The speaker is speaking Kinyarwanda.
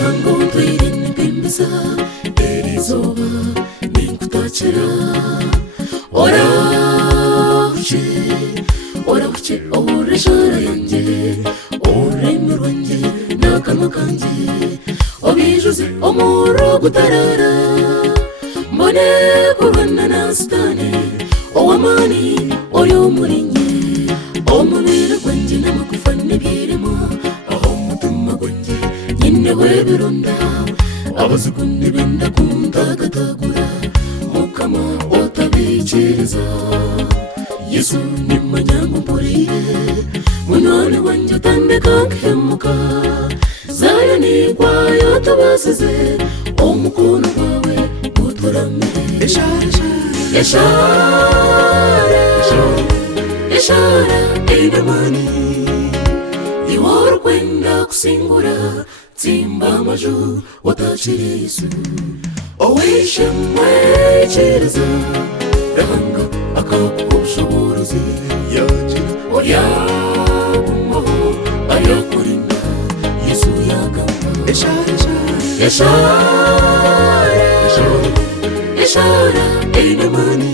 hango twirin pimbisa erizoba ninkutachira orahuche oreshara yanjye ururimi rwanjye n'akanwa kanjye obijuze omuro gutarara mbone kurwana na sitani owamani ori umurinye omubiri gwanjye n'amagufa n'ibirimo aho umutima gwanjye nyine webironda abazukundi benda kundagatagura mukama otabikiriza Yesu ni manyangu mpuriye munoni wanjye utandeka nkemuka Zayoni kwayo tubasize omukono wawe guturamire Eshara inamani Iworo kwenda kusingura Timba amaju watachire Yesu Owishe mwechiriza Rahanga akakubushobozi yagira Oyagumaho ayokurinda Yesu yagamba Eshara inamani